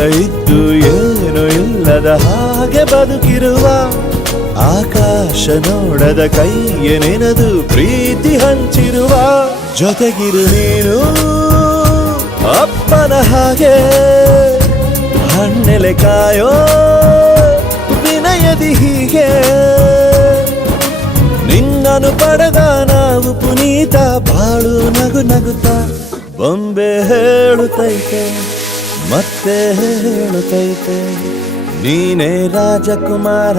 ಇದ್ದು ಏನು ಇಲ್ಲದ ಹಾಗೆ ಬದುಕಿರುವ ಆಕಾಶ ನೋಡದ ಕೈಯ ನೆನೆದು ಪ್ರೀತಿ ಹಂಚಿರುವ ಜೊತೆಗಿರು ನೀನು ಅಪ್ಪನ ಹಾಗೆ ಹಣ್ಣೆಲೆ ಕಾಯೋ ವಿನಯದಿ ಹೀಗೆ ನಿನ್ನನು ಪಡೆದ ನಾವು ಪುನೀತ ಬಾಳು ನಗು ನಗುತ್ತಾ ಬೊಂಬೆ ಹೇಳುತ್ತೈತೆ ಮತ್ತೆ ಹೇಳುತ್ತೈತೆ ನೀನೇ ರಾಜಕುಮಾರ.